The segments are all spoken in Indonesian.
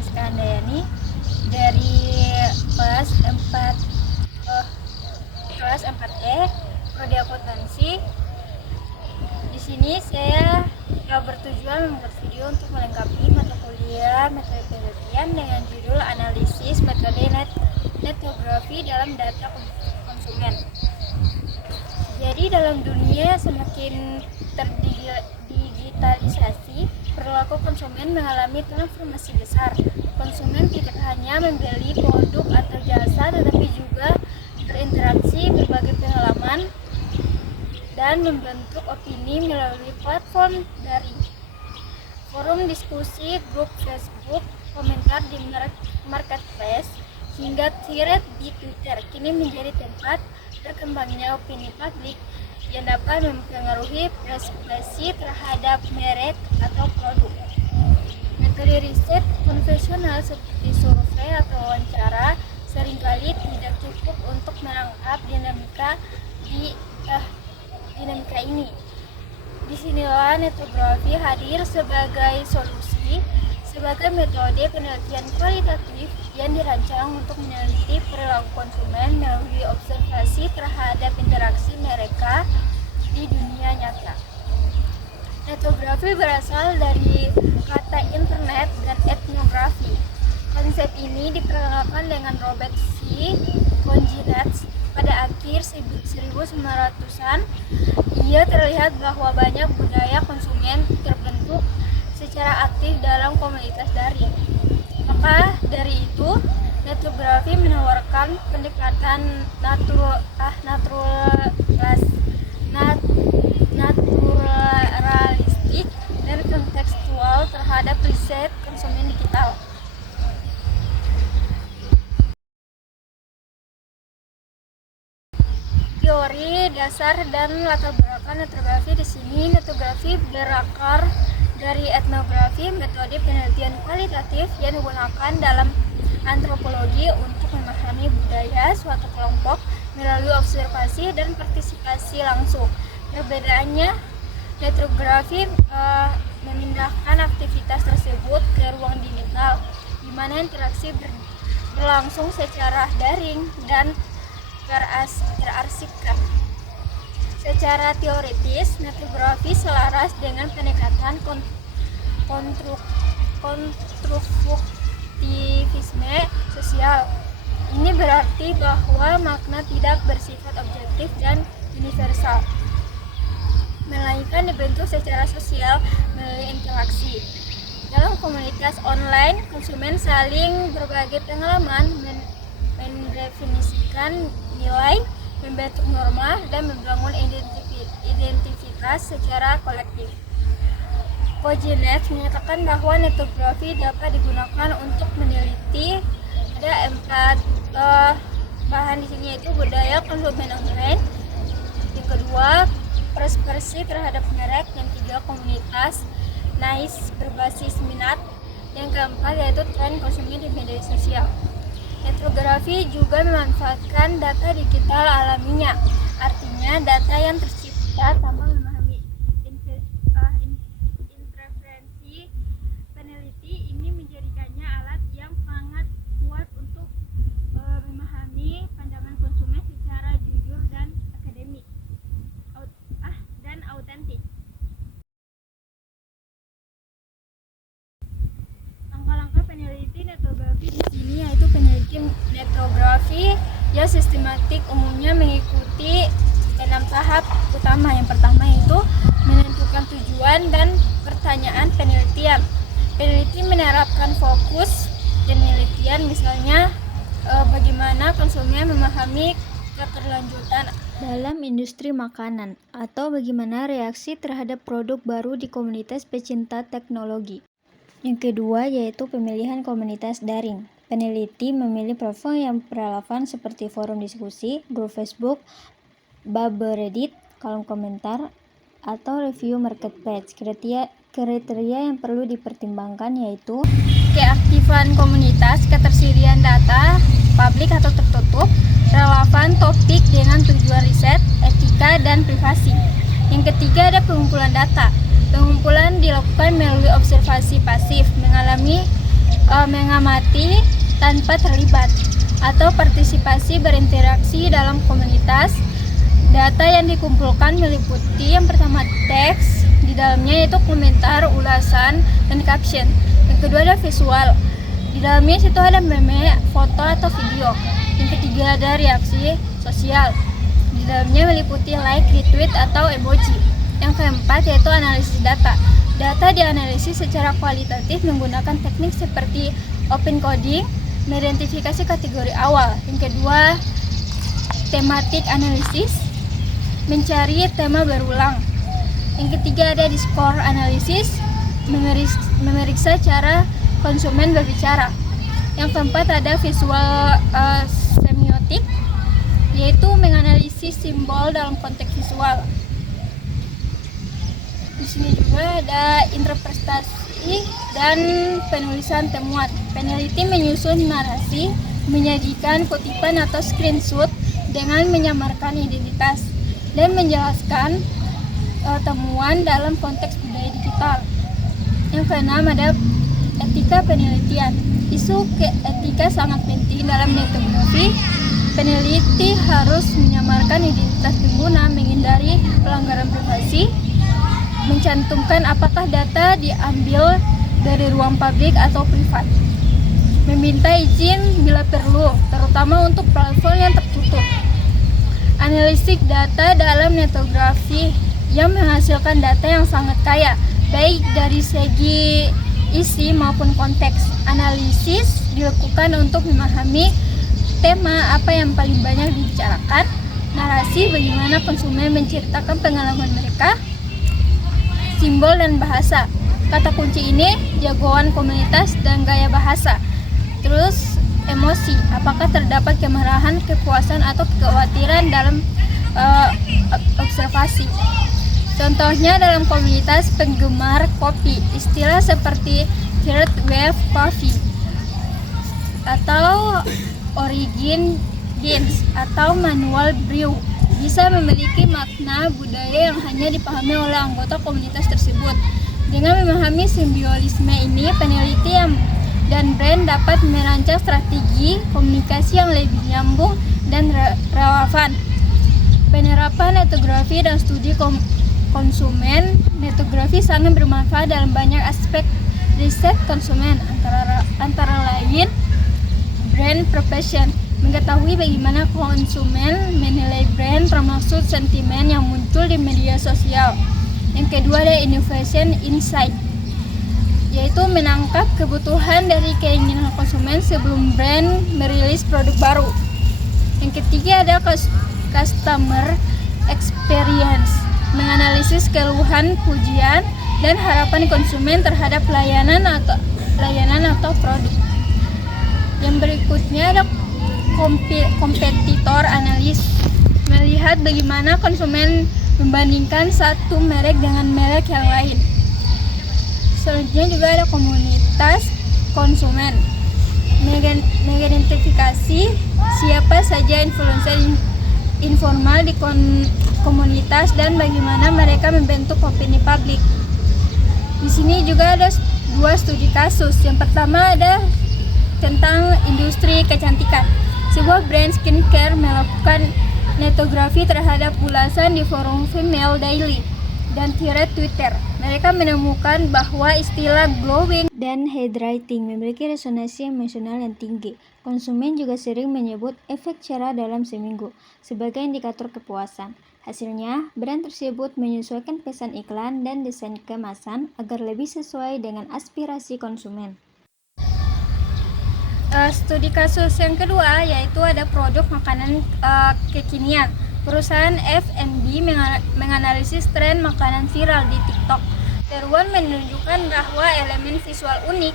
Francisca Handayani dari kelas 4 kelas 4E Prodi Akuntansi. Di sini saya bertujuan membuat video untuk melengkapi mata kuliah metode penelitian dengan judul analisis metode netnografi dalam data konsumen. Jadi dalam dunia semakin terdigitalisasi, perilaku konsumen mengalami transformasi besar. Konsumen tidak hanya membeli produk atau jasa, tetapi juga berinteraksi, berbagi pengalaman, dan membentuk opini melalui platform daring. Forum diskusi, grup Facebook, komentar di marketplace, hingga thread di Twitter kini menjadi tempat berkembangnya opini publik yang dapat mempengaruhi persepsi terhadap merek atau produk. Metode riset konvensional seperti survei atau wawancara seringkali tidak cukup untuk menangkap dinamika ini. Disinilah netnografi hadir sebagai solusi, sebagai metode penelitian kualitatif yang dirancang untuk meneliti perilaku konsumen melalui observasi terhadap interaksi mereka di dunia nyata. Netnografi berasal dari kata internet dan etnografi. Konsep ini diperkenalkan dengan Robert C. Conginets pada akhir 1900-an. Ia terlihat bahwa banyak budaya konsumen terbentuk secara aktif dalam komunitas daring. Maka dari itu, netnografi menawarkan pendekatan naturalistik dan kontekstual terhadap riset konsumen digital. Teori dasar dan latar belakang netnografi. Di sini netnografi berakar dari etnografi, metode penelitian kualitatif yang digunakan dalam antropologi untuk memahami budaya suatu kelompok melalui observasi dan partisipasi langsung. Perbedaannya, netnografi memindahkan aktivitas tersebut ke ruang digital, di mana interaksi berlangsung secara daring dan terarsipkan. Secara teoritis, netnografi selaras dengan pendekatan konstruktivisme sosial. Ini berarti bahwa makna tidak bersifat objektif dan universal, melainkan dibentuk secara sosial melalui interaksi. Dalam komunitas online, konsumen saling berbagi pengalaman, mendefinisikan nilai, membentuk norma, dan membangun identitas secara kolektif. Conginets menyatakan bahwa netnografi dapat digunakan untuk meneliti ada 4 bahan di sini, yaitu budaya konsumen online, yang kedua persepsi terhadap merek, yang ketiga komunitas niche berbasis minat, yang keempat yaitu tren konsumen di media sosial. Netnografi juga memanfaatkan data digital alaminya, artinya data yang tercipta tanpa memahami interferensi peneliti. Ini menjadikannya alat yang sangat kuat untuk memahami pandangan konsumen secara jujur dan akademik dan autentik. Langkah-langkah peneliti netnografi di sini yaitu peneliti netnografi yang sistematik umumnya mengikuti 6 tahap utama. Yang pertama yaitu menentukan tujuan dan pertanyaan penelitian. Peneliti menerapkan fokus penelitian, misalnya bagaimana konsumen memahami keterlanjutan dalam industri makanan, atau bagaimana reaksi terhadap produk baru di komunitas pecinta teknologi. Yang kedua yaitu pemilihan komunitas daring. Peneliti memilih profil yang relevan seperti forum diskusi, grup Facebook, Reddit, kolom komentar, atau review marketplace. Kriteria yang perlu dipertimbangkan yaitu keaktifan komunitas, ketersediaan data publik atau tertutup, relevan topik dengan tujuan riset, etika, dan privasi. Yang ketiga ada pengumpulan data. Pengumpulan dilakukan melalui observasi pasif, mengalami mengamati tanpa terlibat, atau partisipasi berinteraksi dalam komunitas. Data yang dikumpulkan meliputi yang pertama teks, di dalamnya yaitu komentar, ulasan, dan caption. Yang kedua ada visual, di dalamnya situ ada meme, foto atau video. Yang ketiga ada reaksi sosial, di dalamnya meliputi like, retweet, atau emoji. Yang keempat yaitu analisis data. Data dianalisis secara kualitatif menggunakan teknik seperti open coding, mengidentifikasi kategori awal. Yang kedua, thematic analysis, mencari tema berulang. Yang ketiga ada discourse analysis, memeriksa cara konsumen berbicara. Yang keempat ada visual semiotik, yaitu menganalisis simbol dalam konteks visual. Di sini juga ada interpretasi dan penulisan temuan. Peneliti menyusun narasi, menyajikan kutipan atau screenshot dengan menyamarkan identitas dan menjelaskan temuan dalam konteks budaya digital. Yang keenam ada etika penelitian. Isu etika sangat penting dalam etnografi. Peneliti harus menyamarkan identitas pengguna, menghindari pelanggaran privasi, mencantumkan apakah data diambil dari ruang publik atau privat, meminta izin bila perlu, terutama untuk platform yang tertutup. Analisis data dalam etnografi yang menghasilkan data yang sangat kaya, baik dari segi isi maupun konteks. Analisis dilakukan untuk memahami tema apa yang paling banyak dibicarakan, narasi bagaimana konsumen menceritakan pengalaman mereka, simbol dan bahasa. Kata kunci ini jagoan komunitas dan gaya bahasa. Terus emosi, apakah terdapat kemarahan, kepuasan, atau kekhawatiran dalam observasi. Contohnya dalam komunitas penggemar kopi, istilah seperti third wave coffee atau origin beans atau manual brew bisa memiliki makna budaya yang hanya dipahami oleh anggota komunitas tersebut. Dengan memahami simbiolisme ini, peneliti dan brand dapat merancang strategi komunikasi yang lebih nyambung dan relevan. Penerapan etnografi dan studi konsumen. Etnografi sangat bermanfaat dalam banyak aspek riset konsumen, antara lain brand profession, mengetahui bagaimana konsumen menilai brand termasuk sentimen yang muncul di media sosial. Yang kedua ada innovation insight, yaitu menangkap kebutuhan dari keinginan konsumen sebelum brand merilis produk baru. Yang ketiga ada customer experience, menganalisis keluhan, pujian, dan harapan konsumen terhadap layanan atau produk. Yang berikutnya ada kompetitor analis, melihat bagaimana konsumen membandingkan satu merek dengan merek yang lain. Selanjutnya juga ada komunitas konsumen, mengidentifikasi siapa saja influencer informal di komunitas dan bagaimana mereka membentuk opini publik. Di sini juga ada dua studi kasus. Yang pertama ada tentang industri kecantikan. Sebuah brand skincare melakukan etnografi terhadap ulasan di forum Female Daily dan thread Twitter. Mereka menemukan bahwa istilah glowing dan hydrating memiliki resonansi emosional yang tinggi. Konsumen juga sering menyebut efek cerah dalam seminggu sebagai indikator kepuasan. Hasilnya, brand tersebut menyesuaikan pesan iklan dan desain kemasan agar lebih sesuai dengan aspirasi konsumen. Studi kasus yang kedua yaitu ada produk makanan kekinian. Perusahaan F&B menganalisis tren makanan viral di TikTok. Teruan menunjukkan bahwa elemen visual unik,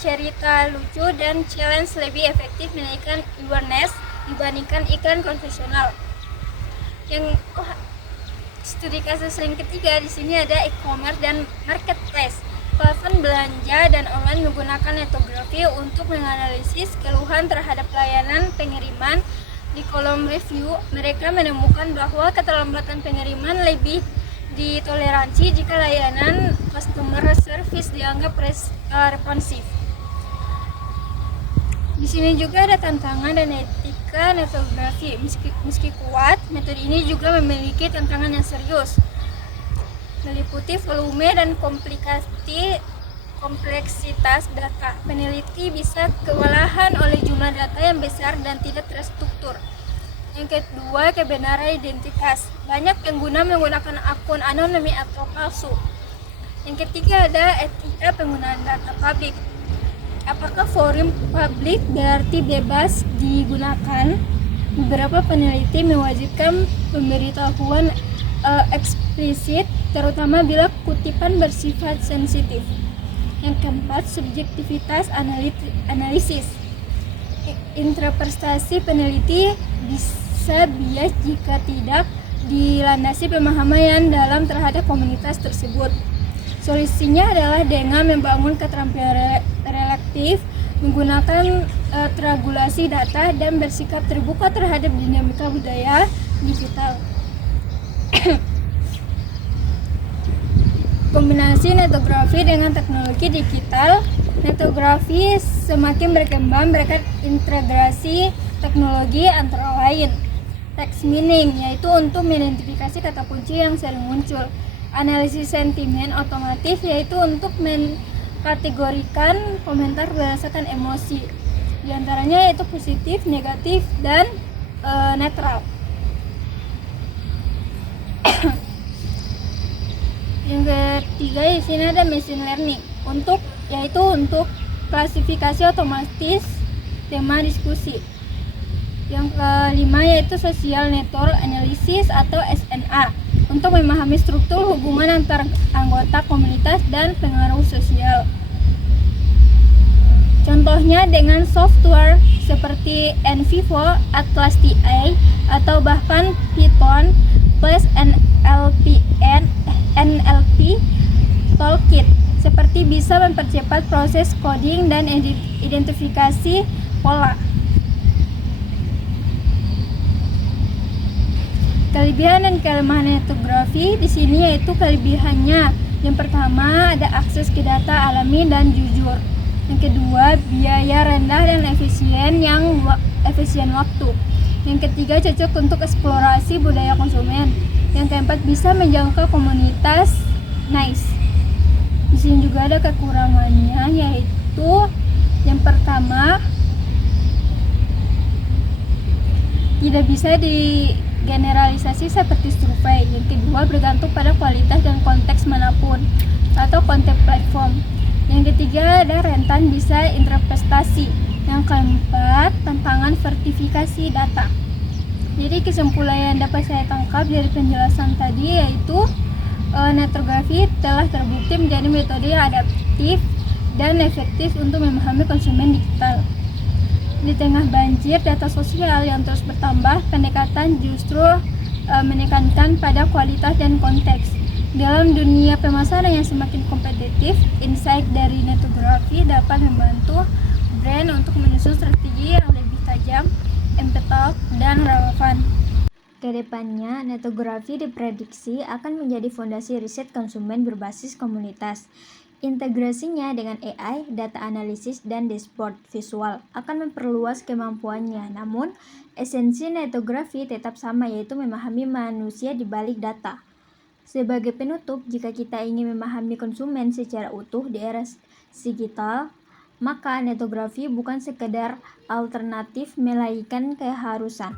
cerita lucu, dan challenge lebih efektif menaikkan awareness dibandingkan iklan konvensional. Studi kasus yang ketiga di sini ada e-commerce dan marketplace. Platform belanja dan online menggunakan etnografi untuk menganalisis keluhan terhadap layanan pengiriman. Di kolom review, mereka menemukan bahwa keterlambatan pengiriman lebih ditoleransi jika layanan customer service dianggap responsif. sini juga ada tantangan dan etika netografi. Meski kuat, metode ini juga memiliki tantangan yang serius, meliputi volume dan kompleksitas data. Peneliti bisa kewalahan oleh jumlah data yang besar dan tidak terstruktur. Yang kedua, kebenaran identitas. Banyak pengguna menggunakan akun anonim atau palsu. Yang ketiga, ada etika penggunaan data publik. Apakah forum publik berarti bebas digunakan? Beberapa peneliti mewajibkan pemberitahuan eksplisit, terutama bila kutipan bersifat sensitif. Yang keempat, subjektivitas analisis. Interpretasi peneliti bisa bias jika tidak dilandasi pemahaman dalam terhadap komunitas tersebut. Solusinya adalah dengan membangun keterampilan relaktif, menggunakan triangulasi data, dan bersikap terbuka terhadap dinamika budaya digital. Kombinasi netografi dengan teknologi digital. Netografi semakin berkembang berkat integrasi teknologi antara lain text mining, yaitu untuk mengidentifikasi kata kunci yang sering muncul, analisis sentimen otomatis, yaitu untuk mengkategorikan komentar berdasarkan emosi, di antaranya yaitu positif, negatif, dan netral. Yang ketiga di sini ada machine learning yaitu untuk klasifikasi otomatis tema diskusi. Yang kelima yaitu social network analysis atau SNA, untuk memahami struktur hubungan antar anggota komunitas dan pengaruh sosial. Contohnya dengan software seperti NVivo, Atlas TI, atau bahkan Python plus NLP Toolkit, seperti bisa mempercepat proses coding dan identifikasi pola. Kelebihan dan kelemahan netografi di sini yaitu kelebihannya. Yang pertama, ada akses ke data alami dan jujur. Yang kedua, biaya rendah dan efisien waktu. Yang ketiga, cocok untuk eksplorasi budaya konsumen. Yang keempat, bisa menjangkau komunitas niche. Di sini juga ada kekurangannya, yaitu yang pertama, tidak bisa digeneralisasi seperti survei. Yang kedua, bergantung pada kualitas dan konteks manapun atau konteks platform. Yang ketiga, ada rentan bisa interpretasi. Yang keempat, tantangan vertifikasi data. Jadi kesimpulan yang dapat saya tangkap dari penjelasan tadi yaitu netografi telah terbukti menjadi metode yang adaptif dan efektif untuk memahami konsumen digital. Di tengah banjir data sosial yang terus bertambah, pendekatan justru menekankan pada kualitas dan konteks. Dalam dunia pemasaran yang semakin kompetitif, insight dari netografi dapat membantu brand untuk menyusun strategi yang lebih tajam, impactful, dan relevan. Kedepannya, netografi diprediksi akan menjadi fondasi riset konsumen berbasis komunitas. Integrasinya dengan AI, data analisis, dan dashboard visual akan memperluas kemampuannya. Namun, esensi netografi tetap sama, yaitu memahami manusia di balik data. Sebagai penutup, jika kita ingin memahami konsumen secara utuh di era digital, maka netografi bukan sekedar alternatif, melainkan keharusan.